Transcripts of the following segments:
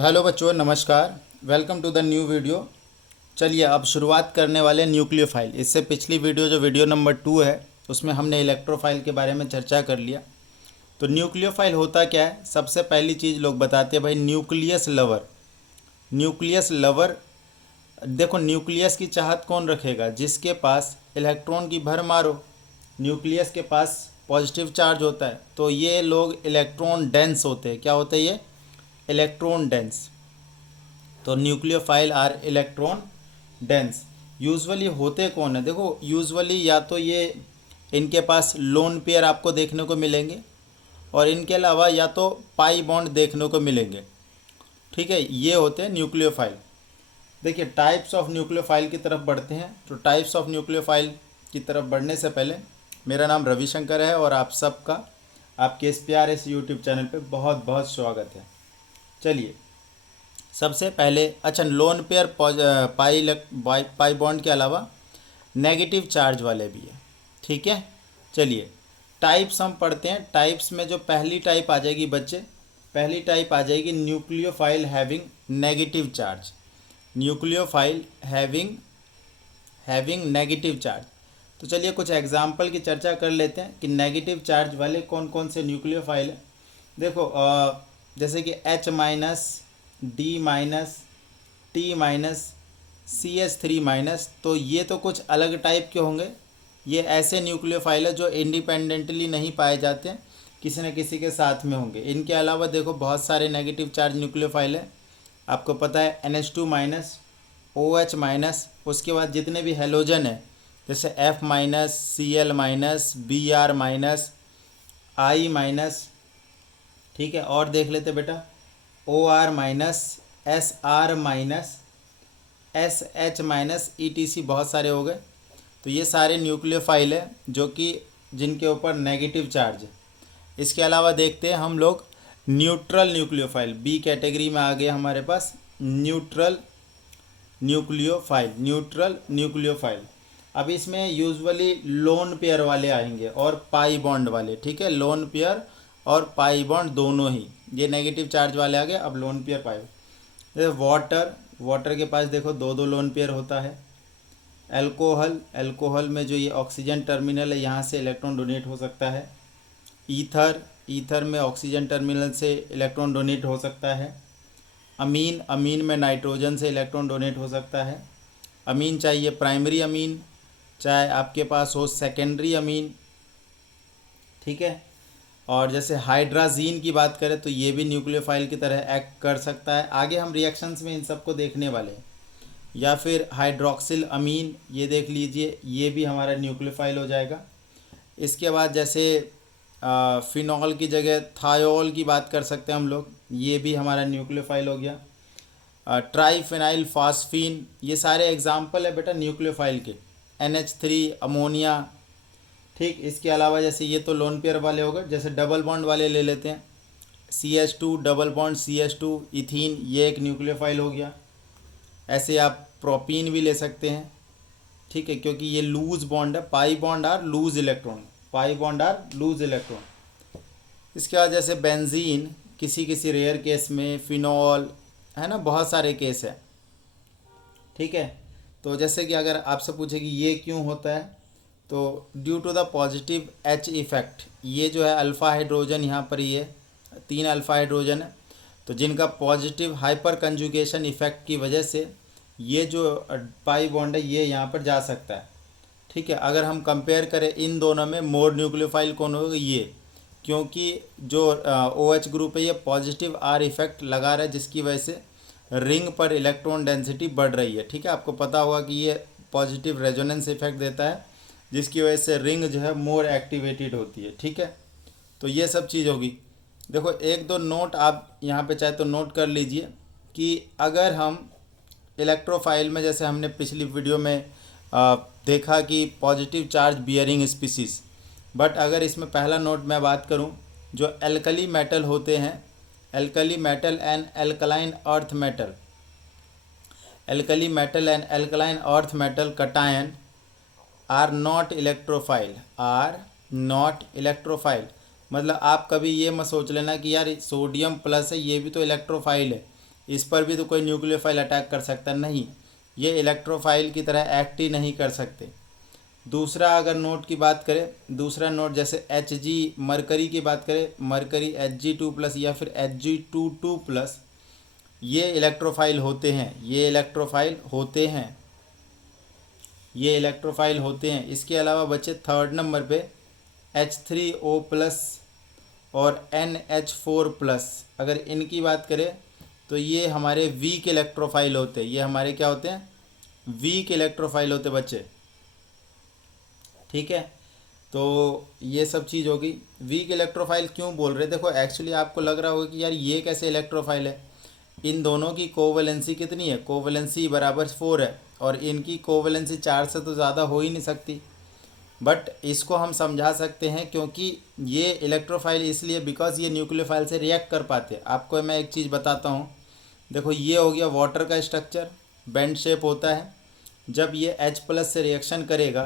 Hello बच्चों, नमस्कार। Welcome to the new video. चलिए अब शुरुआत करने वाले हैं न्यूक्लियोफाइल। इससे पिछली वीडियो जो वीडियो नंबर 2 है उसमें हमने इलेक्ट्रोफाइल के बारे में चर्चा कर लिया। तो न्यूक्लियोफाइल होता क्या है? सबसे पहली चीज़ लोग बताते हैं भाई न्यूक्लियस लवर। न्यूक्लियस लवर, देखो न्यूक्लियस की चाहत कौन रखेगा? जिसके पास इलेक्ट्रॉन की भर मारो। न्यूक्लियस के पास पॉजिटिव चार्ज होता है, तो ये लोग इलेक्ट्रॉन डेंस होते हैं। क्या होते हैं ये? Electron dense. तो nucleophile are electron dense. Usually होते कौन है? देखो यूजुअली या तो ये इनके पास लोन पेयर आपको देखने को मिलेंगे, और इनके अलावा या तो पाई बॉन्ड देखने को मिलेंगे। ठीक है, ये होते हैं न्यूक्लियोफाइल। देखिए टाइप्स ऑफ न्यूक्लियोफाइल की तरफ बढ़ते हैं। तो टाइप्स ऑफ न्यूक्लियोफाइल की तरफ बढ़ने से पहले मेरा नाम रविशंकर है और आप सबका आपके इस प्यारे इस यूट्यूब चैनल पे बहुत बहुत स्वागत है। चलिए सबसे पहले, अच्छा, लोन पेयर पाई बॉन्ड के अलावा नेगेटिव चार्ज वाले भी है। ठीक है, चलिए टाइप्स हम पढ़ते हैं। टाइप्स में जो पहली टाइप आ जाएगी बच्चे, पहली टाइप आ जाएगी nucleophile having negative charge. Nucleophile having negative charge. तो चलिए कुछ एग्जाम्पल की चर्चा कर लेते हैं कि नेगेटिव चार्ज वाले कौन कौन से न्यूक्लियोफाइल है। देखो जैसे कि H-, D-, T-, CH3-, तो ये तो कुछ अलग टाइप के होंगे। ये ऐसे न्यूक्लियोफाइल है जो इंडिपेंडेंटली नहीं पाए जाते हैं, किसी न किसी के साथ में होंगे। इनके अलावा देखो बहुत सारे नेगेटिव चार्ज न्यूक्लियोफाइल है। आपको पता है NH2-, OH-, उसके बाद जितने भी हेलोजन है जैसे F-, Cl-, Br-, I-। ठीक है, और देख लेते बेटा OR-, SR-, SH-, ETC, बहुत सारे हो गए। तो ये सारे न्यूक्लियोफाइल है जो कि जिनके ऊपर नेगेटिव चार्ज है। इसके अलावा देखते हैं हम लोग न्यूट्रल न्यूक्लियोफाइल। बी कैटेगरी में आ गया हमारे पास न्यूट्रल न्यूक्लियोफाइल। अब इसमें यूजुअली लोन पेयर वाले आएंगे और पाई बॉन्ड वाले। ठीक है, लोन पेयर और पाई बॉन्ड दोनों ही, ये नेगेटिव चार्ज वाले आ गए। अब लोन पेयर पाई, जैसे वाटर के पास देखो दो दो लोन पेयर होता है। एल्कोहल में जो ये ऑक्सीजन टर्मिनल है यहाँ से इलेक्ट्रॉन डोनेट हो सकता है। ईथर में ऑक्सीजन टर्मिनल से इलेक्ट्रॉन डोनेट हो सकता है। अमीन में नाइट्रोजन से इलेक्ट्रॉन डोनेट हो सकता है। अमीन चाहिए प्राइमरी अमीन, चाहे आपके पास हो सेकेंडरी अमीन। ठीक है, और जैसे हाइड्राजीन की बात करें तो ये भी न्यूक्लियोफाइल की तरह एक्ट कर सकता है। आगे हम रिएक्शंस में इन सबको देखने वाले हैं। या फिर हाइड्रोक्सिल अमीन, ये देख लीजिए, ये भी हमारा न्यूक्लियोफाइल हो जाएगा। इसके बाद जैसे फिनॉल की जगह थायोल की बात कर सकते हैं हम लोग, ये भी हमारा न्यूक्लियोफाइल हो गया। ट्राईफिनाइल फास्फीन, ये सारे एग्जाम्पल है बेटा न्यूक्लियोफाइल के। NH3 ammonia. ठीक, इसके अलावा जैसे ये तो लोन पेयर वाले हो गए। जैसे डबल बॉन्ड वाले ले लेते हैं, CH2 double bond CH2 ethene, ये एक न्यूक्लियोफाइल हो गया। ऐसे आप प्रोपीन भी ले सकते हैं। ठीक है, क्योंकि ये लूज बॉन्ड है, pi bond are loose electron, pi bond are loose electron. इसके बाद जैसे बेंजीन, किसी किसी रेयर केस में, फिनॉल, है ना, बहुत सारे केस है। ठीक है, तो जैसे कि अगर आपसे पूछे कि ये क्यों होता है, तो due to the positive H effect. ये जो है अल्फ़ा हाइड्रोजन, यहाँ पर ये 3 अल्फ़ा हाइड्रोजन है, तो जिनका पॉजिटिव हाइपर कंजुगेशन इफेक्ट की वजह से ये जो पाई बॉन्ड है ये यहाँ पर जा सकता है। ठीक है, अगर हम कंपेयर करें इन दोनों में मोर न्यूक्लियोफाइल कौन होगा? ये, क्योंकि जो OH ग्रुप है ये पॉजिटिव R इफेक्ट लगा रहा है, जिसकी वजह से रिंग पर इलेक्ट्रॉन डेंसिटी बढ़ रही है। ठीक है, आपको पता होगा कि ये पॉजिटिव रेजोनेंस इफेक्ट देता है, जिसकी वजह से रिंग जो है मोर एक्टिवेटेड होती है। ठीक है, तो ये सब चीज़ होगी। देखो एक दो नोट आप यहाँ पे चाहे तो नोट कर लीजिए कि अगर हम इलेक्ट्रोफाइल में, जैसे हमने पिछली वीडियो में देखा कि positive charge bearing species, but अगर इसमें पहला नोट मैं बात करूं, जो एल्कली मेटल होते हैं, alkali metal and alkaline earth metal, alkali metal and alkaline earth metal cation are not electrophile. मतलब आप कभी ये मत सोच लेना कि यार सोडियम प्लस है ये भी तो इलेक्ट्रोफाइल है, इस पर भी तो कोई न्यूक्लियोफाइल अटैक कर सकता नहीं, ये इलेक्ट्रोफाइल की तरह एक्ट ही नहीं कर सकते। दूसरा अगर नोट की बात करें, दूसरा नोट जैसे Hg मरकरी की बात करें, मरकरी Hg2+ या फिर Hg22+, ये इलेक्ट्रोफाइल होते हैं, ये इलेक्ट्रोफाइल होते हैं, ये इलेक्ट्रोफाइल होते हैं। इसके अलावा बच्चे थर्ड नंबर पे H3O+ और NH4+, अगर इनकी बात करें तो ये हमारे वीक इलेक्ट्रोफाइल होते हैं, ये हमारे क्या होते हैं, वीक इलेक्ट्रोफाइल होते बच्चे, ठीक है। तो ये सब चीज़ होगी। वीक इलेक्ट्रोफाइल क्यों बोल रहे, देखो एक्चुअली आपको लग रहा होगा कि यार ये कैसे इलेक्ट्रोफाइल है, इन दोनों की कोवैलेंसी कितनी है, कोवैलेंसी बराबर 4 है, और इनकी कोवैलेंसी 4 से तो ज़्यादा हो ही नहीं सकती। बट इसको हम समझा सकते हैं क्योंकि ये इलेक्ट्रोफाइल इसलिए बिकॉज ये न्यूक्लियोफाइल से रिएक्ट कर पाते हैं। आपको मैं एक चीज़ बताता हूँ, देखो ये हो गया वाटर का स्ट्रक्चर, बेंड शेप होता है। जब ये H+ से रिएक्शन करेगा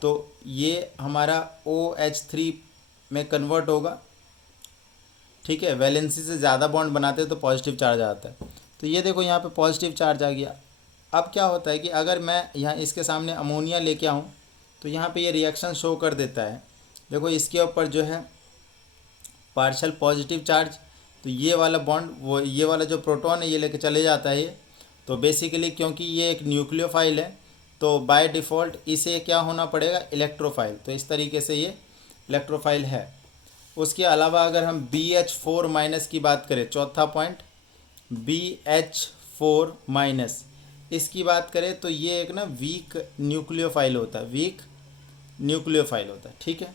तो ये हमारा OH3 में कन्वर्ट होगा, ठीक है। वैलेंसी से ज़्यादा बॉन्ड बनाते हैं तो पॉजिटिव चार्ज आता है, तो ये देखो यहाँ पे पॉजिटिव चार्ज आ गया। अब क्या होता है कि अगर मैं यहाँ इसके सामने अमोनिया लेके आऊँ तो यहाँ पे ये रिएक्शन शो कर देता है, देखो इसके ऊपर जो है पार्शियल पॉजिटिव चार्ज, तो ये वाला बॉन्ड वो ये वाला जो प्रोटॉन है ये लेके चले जाता है ये। तो बेसिकली क्योंकि ये एक न्यूक्लियोफाइल है तो बाय डिफ़ॉल्ट इसे क्या होना पड़ेगा, इलेक्ट्रोफाइल। तो इस तरीके से ये इलेक्ट्रोफाइल है। उसके अलावा अगर हम BH4- की बात करें, चौथा पॉइंट BH4- इसकी बात करें तो ये एक ना वीक न्यूक्लियोफाइल होता है, वीक न्यूक्लियोफाइल होता है, ठीक है।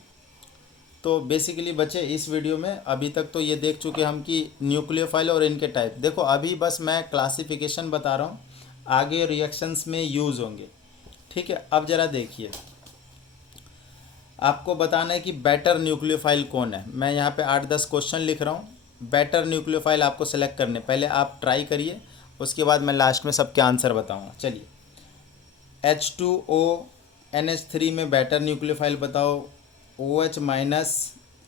तो बेसिकली बच्चे इस वीडियो में अभी तक तो ये देख चुके हम कि न्यूक्लियोफाइल और इनके टाइप। देखो अभी बस मैं क्लासिफिकेशन बता रहा हूँ, आगे रिएक्शंस में यूज़ होंगे, ठीक है। अब ज़रा देखिए, आपको बताना है कि बेटर न्यूक्लियोफाइल कौन है। मैं यहाँ पे 8-10 क्वेश्चन लिख रहा हूँ, बेटर न्यूक्लियोफाइल आपको सेलेक्ट करने, पहले आप ट्राई करिए, उसके बाद मैं लास्ट में सबके आंसर बताऊँगा। चलिए, H2O NH3 में बेटर न्यूक्लियोफाइल बताओ, OH-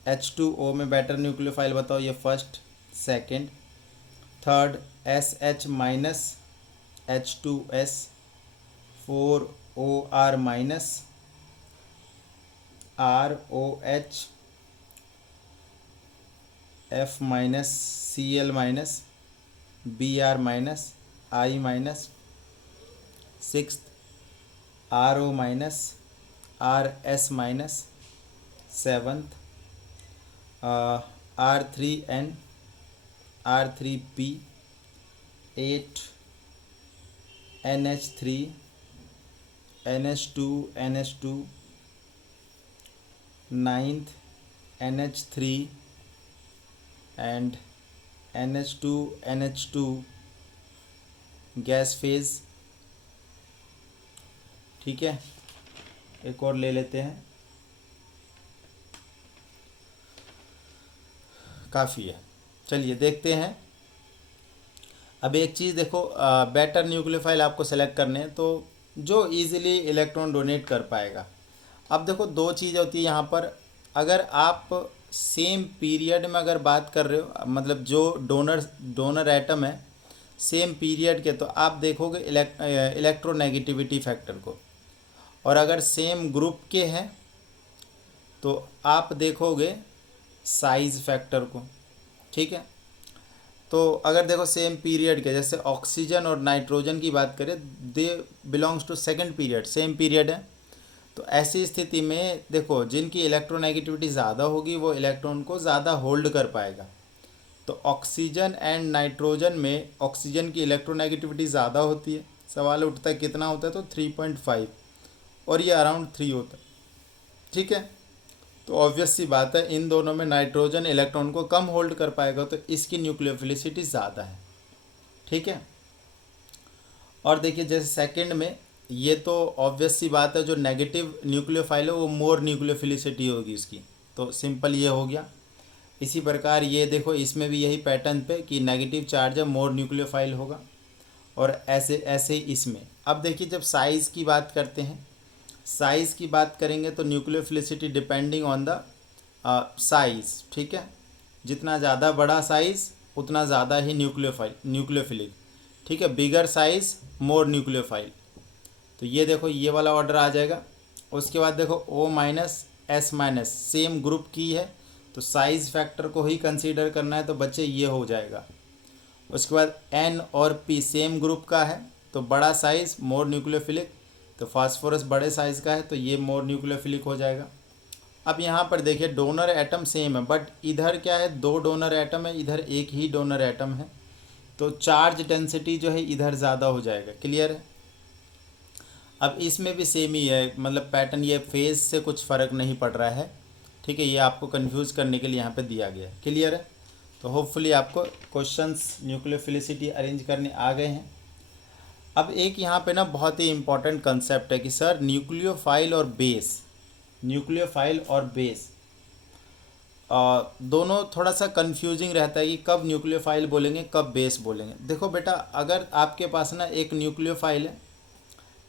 H2O में बेटर न्यूक्लियोफाइल बताओ, ये first, second, third SH- H2S, 4OR- ROH, F- Cl- Br- I-, sixth RO- RS-, seventh R3N, R3P, 8 NH3, NH2, NH2, 9th NH3 and NH2, NH2 gas phase, ठीक है। एक और ले लेते हैं, काफ़ी है। चलिए देखते हैं। अब एक चीज़ देखो, बेटर न्यूक्लियोफाइल आपको सेलेक्ट करने हैं तो जो इजीली इलेक्ट्रॉन डोनेट कर पाएगा। अब देखो दो चीज़ होती है यहाँ पर, अगर आप सेम पीरियड में अगर बात कर रहे हो, मतलब जो डोनर एटम है सेम पीरियड के, तो आप देखोगे इलेक्ट्रोनेगेटिविटी फैक्टर को, और अगर सेम ग्रुप के हैं तो आप देखोगे साइज फैक्टर को, ठीक है। तो अगर देखो सेम पीरियड के, जैसे ऑक्सीजन और नाइट्रोजन की बात करें, they belongs to second period, same period है, तो ऐसी स्थिति में देखो जिनकी इलेक्ट्रोनेगेटिविटी ज़्यादा होगी वो इलेक्ट्रॉन को ज़्यादा होल्ड कर पाएगा। तो ऑक्सीजन एंड नाइट्रोजन में ऑक्सीजन की इलेक्ट्रोनेगेटिविटी ज़्यादा होती है, सवाल उठता है कितना होता है, तो 3.5, और ये अराउंड 3 होता है, ठीक है। तो ऑब्वियस सी बात है इन दोनों में नाइट्रोजन इलेक्ट्रॉन को कम होल्ड कर पाएगा, तो इसकी न्यूक्लियोफिलिसिटी ज़्यादा है, ठीक है। और देखिए जैसे सेकंड में, ये तो ऑब्वियस सी बात है जो नेगेटिव न्यूक्लियोफाइल है वो मोर न्यूक्लियोफिलिसिटी होगी इसकी, तो सिंपल ये हो गया। इसी प्रकार ये देखो इसमें भी यही पैटर्न पे कि नेगेटिव चार्ज है, मोर न्यूक्लियोफाइल होगा, और ऐसे ऐसे ही इसमें। अब देखिए जब साइज़ की बात करते हैं, साइज़ की बात करेंगे तो nucleophilicity depending on the size, ठीक है। जितना ज़्यादा बड़ा साइज़ उतना ज़्यादा ही न्यूक्लियोफिलिक। ठीक है, बिगर साइज़ मोर न्यूक्लियोफाइल। तो ये देखो ये वाला ऑर्डर आ जाएगा। उसके बाद देखो O-S- सेम ग्रुप की है तो साइज़ फैक्टर को ही कंसीडर करना है, तो बच्चे ये हो जाएगा। उसके बाद N और P सेम ग्रुप का है तो बड़ा साइज़ मोर न्यूक्लियोफिलिक, तो फास्फोरस बड़े साइज़ का है तो ये मोर न्यूक्लियोफिलिक हो जाएगा। अब यहाँ पर देखिए डोनर एटम सेम है, बट इधर क्या है, 2 डोनर एटम है, इधर एक ही डोनर एटम है, तो चार्ज डेंसिटी जो है इधर ज़्यादा हो जाएगा। क्लियर है। अब इसमें भी सेम ही है, मतलब पैटर्न, ये फेज से कुछ फ़र्क नहीं पड़ रहा है। ठीक है, ये आपको कंफ्यूज करने के लिए यहाँ पे दिया गया है। क्लियर है। तो होपफुली आपको क्वेश्चंस न्यूक्लियोफिलिसिटी अरेंज करने आ गए हैं। अब एक यहाँ पे ना बहुत ही इंपॉर्टेंट कंसेप्ट है कि सर न्यूक्लियोफाइल और बेस दोनों थोड़ा सा कंफ्यूजिंग रहता है कि कब न्यूक्लियोफाइल बोलेंगे कब बेस बोलेंगे। देखो बेटा, अगर आपके पास ना एक न्यूक्लियोफाइल है,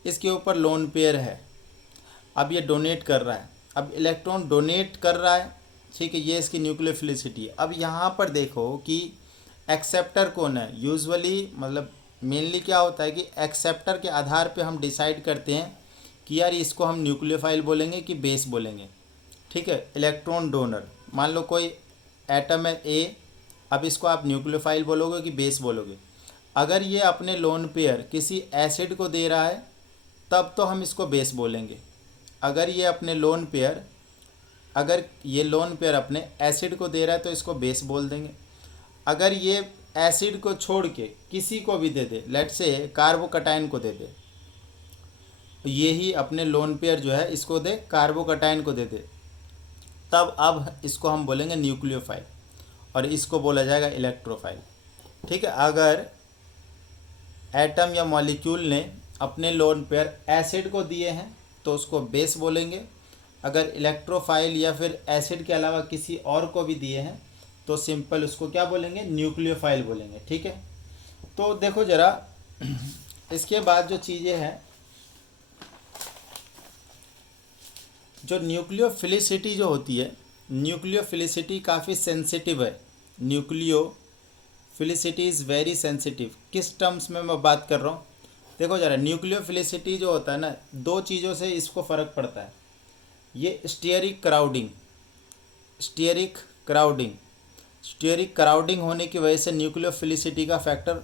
इसके ऊपर लोन पेयर है, अब ये डोनेट कर रहा है, अब इलेक्ट्रॉन डोनेट कर रहा है, ठीक है, ये इसकी न्यूक्लियोफिलिसिटी है। अब यहाँ पर देखो कि एक्सेप्टर कौन है। यूजुअली मतलब मेनली क्या होता है कि एक्सेप्टर के आधार पे हम डिसाइड करते हैं कि यार इसको हम न्यूक्लियोफाइल बोलेंगे कि बेस बोलेंगे। ठीक है, इलेक्ट्रॉन डोनर, मान लो कोई एटम है ए, अब इसको आप न्यूक्लियोफाइल बोलोगे कि बेस बोलोगे। अगर ये अपने लोन पेयर किसी एसिड को दे रहा है तब तो हम इसको बेस बोलेंगे। अगर ये अपने लोन पेयर अपने एसिड को दे रहा है तो इसको बेस बोल देंगे। अगर ये एसिड को छोड़ के किसी को भी दे दे, लेट्स से कार्बोकटाइन को दे दे, ये ही अपने लोन पेयर जो है इसको दे कार्बोकटाइन को दे दे, तब अब इसको हम बोलेंगे न्यूक्लियोफाइल और इसको बोला जाएगा इलेक्ट्रोफाइल। ठीक है, अगर एटम या मॉलिक्यूल ने अपने लोन पेयर एसिड को दिए हैं तो उसको बेस बोलेंगे। अगर इलेक्ट्रोफाइल या फिर एसिड के अलावा किसी और को भी दिए हैं तो सिंपल उसको क्या बोलेंगे, न्यूक्लियोफाइल बोलेंगे। ठीक है, तो देखो ज़रा इसके बाद जो चीज़ें हैं, जो न्यूक्लियोफिलिसिटी जो होती है, न्यूक्लियोफिलिसिटी काफ़ी सेंसिटिव है। Nucleophilicity is very sensitive. किस टर्म्स में मैं बात कर रहा हूँ, देखो ज़रा, न्यूक्लियोफिलिसिटी जो होता है ना, 2 चीज़ों से इसको फ़र्क पड़ता है। ये स्टीयरिक क्राउडिंग होने की वजह से न्यूक्लियोफिलिसिटी का फैक्टर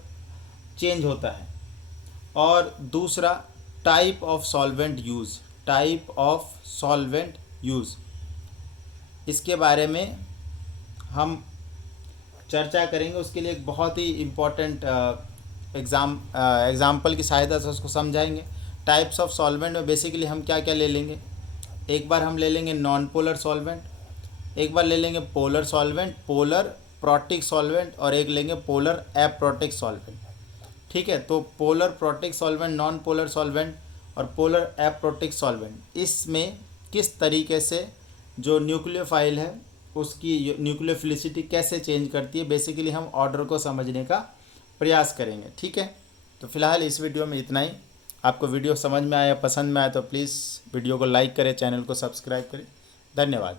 चेंज होता है। और दूसरा टाइप ऑफ सॉल्वेंट यूज़, इसके बारे में हम चर्चा करेंगे। उसके लिए एक बहुत ही इम्पोर्टेंट एग्जाम्पल की सहायता से उसको समझाएंगे। टाइप्स ऑफ सॉल्वेंट में बेसिकली हम क्या क्या ले लेंगे, एक बार हम ले लेंगे नॉन पोलर सॉल्वेंट, एक बार ले लेंगे polar solvent, polar protic solvent, और एक लेंगे पोलर एप्रोटिक सॉल्वेंट। ठीक है, तो polar protic solvent, non polar solvent और पोलर एप्रोटिक सॉल्वेंट, इसमें किस तरीके से जो न्यूक्लियोफाइल है उसकी न्यूक्लियोफिलिसिटी कैसे चेंज करती है, बेसिकली हम ऑर्डर को समझने का प्रयास करेंगे। ठीक है, तो फिलहाल इस वीडियो में इतना ही। आपको वीडियो समझ में आया, पसंद में आया तो प्लीज़ वीडियो को लाइक करें, चैनल को सब्सक्राइब करें। धन्यवाद।